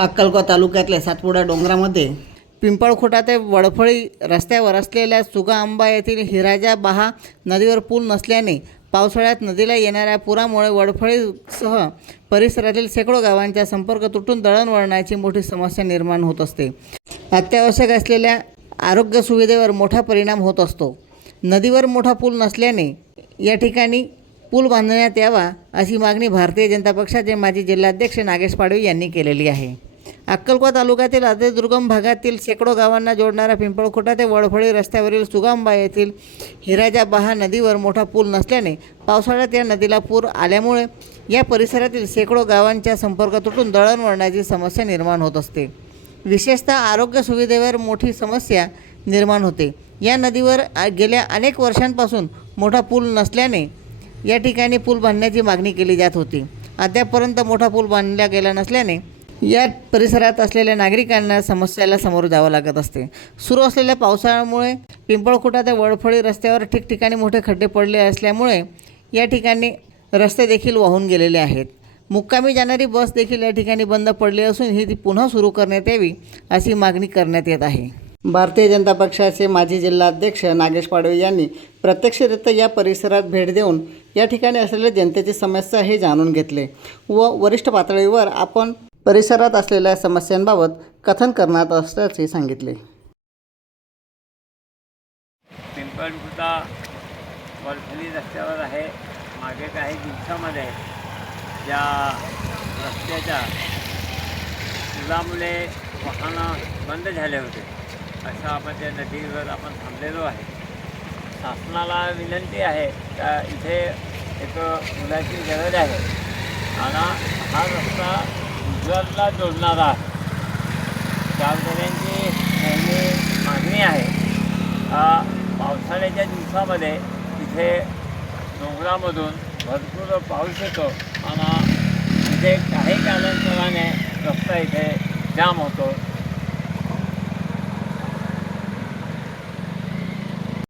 अक्कलकोट तालुक्यातल्या सातपुडा डोंगरामध्ये पिंपळखोटा ते वडफळी रस्त्यावर असलेल्या सुगा आंबा येथील हिराजा बहा नदीवर पूल नसल्याने पावसाळ्यात नदीला येणाऱ्या पुरामुळे वडफळीसह परिसरातील शेकडो गावांचा संपर्क तुटून दळणवळणाची मोठी समस्या निर्माण होत असते. अत्यावश्यक असलेल्या आरोग्य सुविधेवर मोठा परिणाम होत असतो. नदीवर मोठा पूल नसल्याने या ठिकाणी पूल बांधण्यात यावा अशी मागणी भारतीय जनता पक्षाचे माजी जिल्हाध्यक्ष नागेश पाडवी यांनी केलेली आहे. अक्कलकोट तालुक्यातील अतिदुर्गम भागातील शेकडो गावांना जोडणारा पिंपळखोटा ते वडफळी रस्त्यावरील सुगांबा येथील हिराजा बहा नदीवर मोठा पूल नसल्याने पावसाळ्यात या नदीला पूर आल्यामुळे या परिसरातील शेकडो गावांच्या संपर्क तुटून दळणवळणाची समस्या निर्माण होत असते. विशेषतः आरोग्य सुविधेवर मोठी समस्या निर्माण होते. या नदीवर गेल्या अनेक वर्षांपासून मोठा पूल नसल्याने या ठिकाणी पूल बांधण्याची मागणी केली जात होती. अद्यापपर्यंत मोठा पूल बांधला गेला नसल्याने या परिसरात असलेल्या नागरिकांना समस्याला समोर जावं लागत असते. सुरू असलेल्या पावसाळ्यामुळे पिंपळखुटा ते वडफळी रस्त्यावर ठिकठिकाणी मोठे खड्डे पडले असल्यामुळे या ठिकाणी रस्ते देखील वाहून गेलेले आहेत. मुक्कामी जाणारी बस देखील या ठिकाणी बंद पडली असून ही ती पुन्हा सुरू करण्यात यावी अशी मागणी करण्यात येत आहे. भारतीय जनता पक्षाचे माजी जिल्हाध्यक्ष नागेश पाडवे यांनी प्रत्यक्षरित्या या परिसरात भेट देऊन या ठिकाणी असलेल्या जनतेची समस्या हे जाणून घेतले. व वरिष्ठ पातळीवर आपण परिसरात असलेल्या समस्यांबाबत कथन करणार असल्याचे सांगितले. पिंपळखुटा वरखली रस्त्यावर आहे. मागे काही दिवसामध्ये या रस्त्याच्या पुलामुळे वाहनं बंद झाले होते. अशा आपण त्या नदीवर आपण थांबलेलो आहे. शासनाला विनंती आहे का इथे एक पुलाची गरज आहे. आणि हा रस्ता गुजरातला जोडणारा आहे गावकऱ्यांची नेहमी मागणी आहे. पावसाळ्याच्या दिवसामध्ये इथे डोंगरामधून भरपूर पाऊस येतो. आणि इथे काही कालांतराने रस्ता इथे जाम होतो.